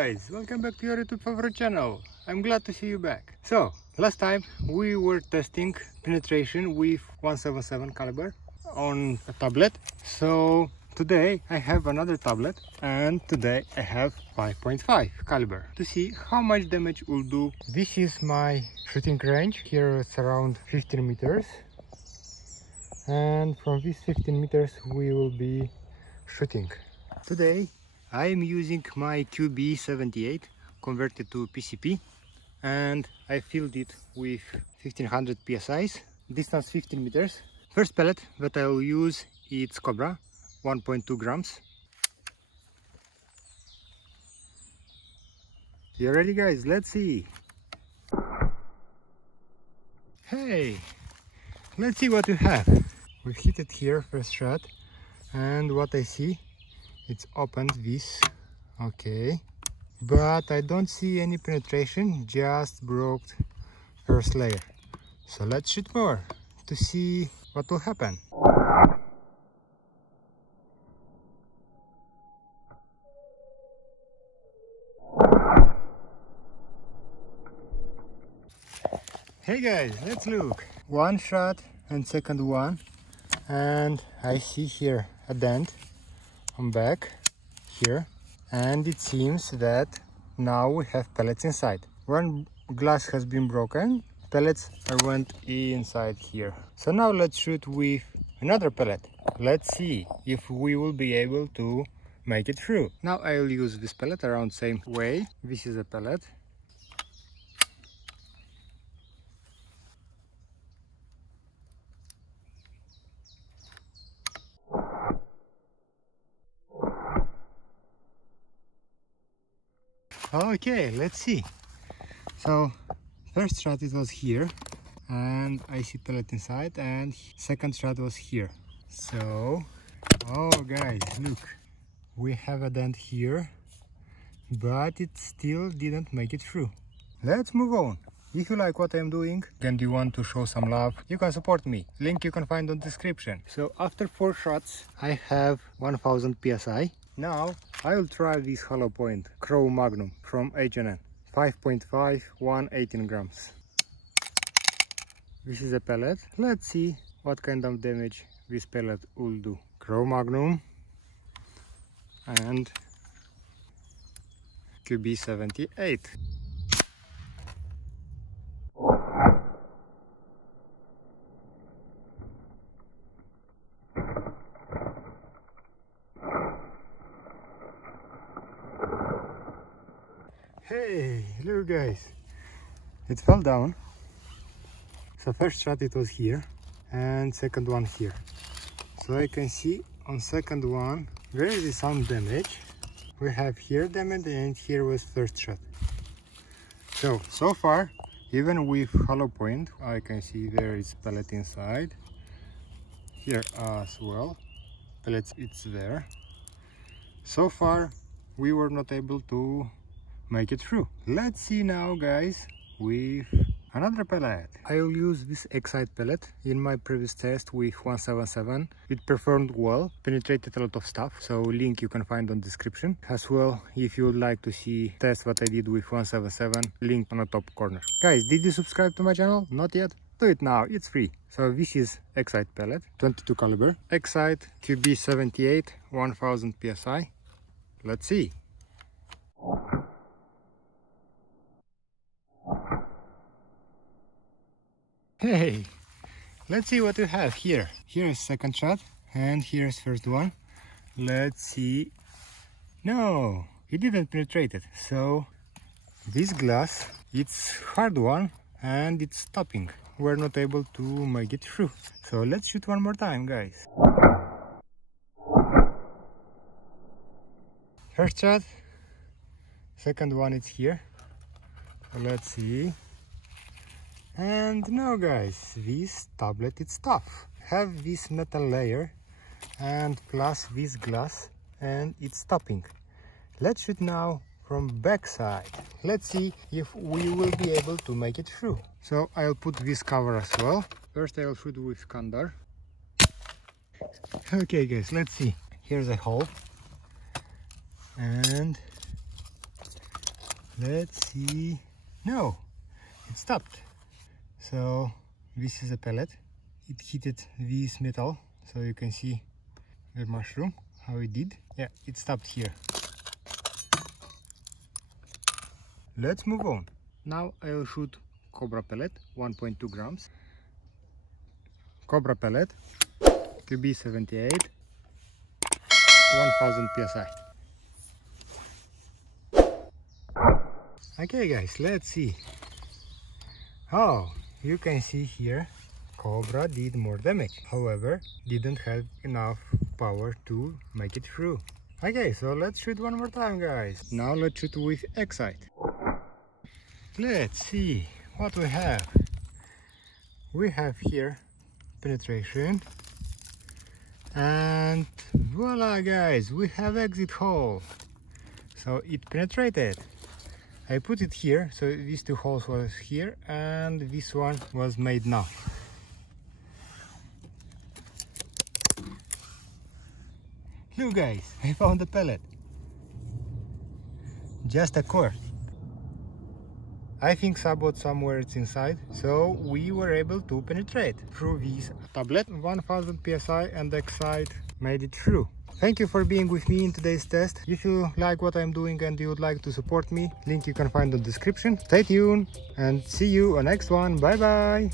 guys, welcome back to your YouTube favorite channel. I'm glad to see you back. So last time we were testing penetration with 177 caliber on a tablet. So today I have another tablet, and today I have 5.5 caliber to see how much damage will do. This is my shooting range. Here it's around 15 meters, and from these 15 meters we will be shooting. Today I am using my QB78 converted to PCP, and I filled it with 1500 psi's, distance 15 meters. First pellet that I will use is Cobra, 1.2 grams. You ready, guys? Let's see. Hey, let's see what we have. We've hit it here, first shot, and what I see, it's opened this, okay, but I don't see any penetration, just broke first layer. So let's shoot more to see what will happen. Hey guys, let's look. One shot and second one, and I see here a dent on back here, and it seems that now we have pellets inside. One glass has been broken, pellets went inside here. So now let's shoot with another pellet. Let's see if we will be able to make it through. Now I'll use this pellet around same way. This is a pellet. Okay, let's see. So first shot it was here, and I see pellet inside, and second shot was here. So, oh guys, look, we have a dent here, but it still didn't make it through. Let's move on. If you like what I'm doing and you want to show some love, you can support me. Link you can find on the description. So after 4 shots I have 1000 psi. Now I will try this Hollowpoint Gamo Magnum from H&N, 5.5, 118 grams. This is a pellet. Let's see what kind of damage this pellet will do. Gamo Magnum and QB78. Hey, look guys, it fell down. So first shot it was here, and second one here. So I can see on second one there is some damage. We have here damage, and here was first shot. So far, even with Hollowpoint, I can see there is pellet inside. Here as well, pellets, it's there. So far we were not able to make it through. Let's see now, guys, with another pellet. I will use this Exite pellet. In my previous test with 177 it performed well, penetrated a lot of stuff, so link you can find on description. As well, if you would like to see test what I did with 177, link on the top corner. Guys, did you subscribe to my channel? Not yet? Do it now, it's free. So this is Exite pellet, 22 caliber, Exite QB78, 1000 psi. Let's see. Hey, let's see what we have here. Here is second shot, and here's first one. Let's see. No, it didn't penetrate it. So this glass, it's hard one, and it's stopping. We're not able to make it through. So let's shoot one more time, guys. First shot, second one is here. So let's see. And now guys, this tablet, it's tough. Have this metal layer and plus this glass, and it's stopping. Let's shoot now from back side. Let's see if we will be able to make it through. So I'll put this cover as well. First I'll shoot with candor. Okay guys, let's see. Here's a hole, and Let's see. No, it stopped. So this is a pellet. It hit this metal, so you can see the mushroom, how it did. Yeah, it stopped here. Let's move on. Now I will shoot Cobra pellet, 1.2 grams. Cobra pellet, QB78, 1000 psi. Okay guys, let's see. Oh, you can see here Cobra did more damage, however didn't have enough power to make it through. Okay, so let's shoot one more time guys. Now let's shoot with Exite. Let's see what we have. We have here penetration, and voila guys, we have exit hole. So it penetrated. I put it here, so these two holes was here and this one was made now. Look guys, I found a pellet. Just a core. I think sabot somewhere it's inside, so we were able to penetrate through this tablet. 1000 psi and Exite made it through. Thank you for being with me in today's test. If you like what I'm doing and you would like to support me, link you can find in the description. Stay tuned and see you on next one. Bye bye.